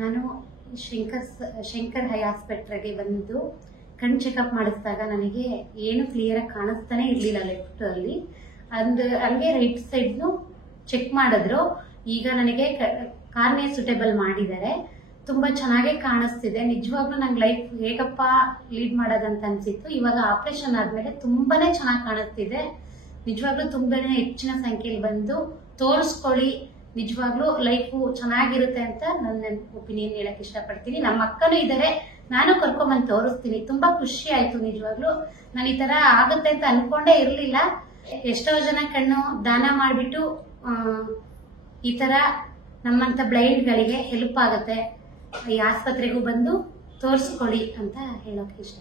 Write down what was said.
ನಾನು ಶಂಕರ್ ಹೈ ಆಸ್ಪತ್ರೆಗೆ ಬಂದು ಕಣ್ ಚೆಕಪ್ ಮಾಡಿಸಿದಾಗ ನನಗೆ ಏನು ಕ್ಲಿಯರ್ ಆಗಿ ಕಾಣಿಸ್ತಾನೆ ಇರ್ಲಿಲ್ಲ ಲೆಫ್ಟ್ ಅಲ್ಲಿ. ಹಂಗೆ ರೈಟ್ ಸೈಡ್ ಚೆಕ್ ಮಾಡಿದ್ರು. ಈಗ ನನಗೆ ಕಾರ್ನಿಯಾ ಸೂಟೇಬಲ್ ಮಾಡಿದ್ದಾರೆ. ತುಂಬಾ ಚೆನ್ನಾಗಿ ಕಾಣಿಸ್ತಿದೆ. ನಿಜವಾಗ್ಲೂ ನಂಗೆ ಲೈಫ್ ಹೇಗಪ್ಪ ಲೀಡ್ ಮಾಡೋದಂತ ಅನ್ಸಿತ್ತು. ಇವಾಗ ಆಪರೇಷನ್ ಆದ್ಮೇಲೆ ತುಂಬಾನೇ ಚೆನ್ನಾಗಿ ಕಾಣಿಸ್ತಿದೆ. ನಿಜವಾಗ್ಲೂ ತುಂಬಾನೇ ಹೆಚ್ಚಿನ ಸಂಖ್ಯೆಯಲ್ಲಿ ಬಂದು ತೋರಿಸ್ಕೊಳ್ಳಿ. ನಿಜವಾಗ್ಲೂ ಲೈಫ್ ಚೆನ್ನಾಗಿರುತ್ತೆ ಅಂತ ನನ್ನ ಒಪಿನಿಯನ್ ಹೇಳಕ್ ಇಷ್ಟಪಡ್ತೀನಿ. ನಮ್ಮ ಅಕ್ಕನೂ ಇದ್ದಾರೆ, ನಾನು ಕರ್ಕೊಂಡ್ಬಂದು ತೋರಿಸ್ತೀನಿ. ತುಂಬಾ ಖುಷಿ ಆಯ್ತು. ನಿಜವಾಗ್ಲೂ ನಾನು ಈ ತರ ಆಗುತ್ತೆ ಅಂತ ಅನ್ಕೊಂಡೇ ಇರ್ಲಿಲ್ಲ. ಎಷ್ಟೋ ಜನ ಕಣ್ಣು ದಾನ ಮಾಡ್ಬಿಟ್ಟು ಈ ತರ ನಮ್ಮಂತ ಬ್ಲೈಂಡ್ ಗಳಿಗೆ ಹೆಲ್ಪ್ ಆಗುತ್ತೆ. ಈ ಆಸ್ಪತ್ರೆಗೂ ಬಂದು ತೋರಿಸ್ಕೊಳ್ಳಿ ಅಂತ ಹೇಳೋಕೆ ಇಷ್ಟ.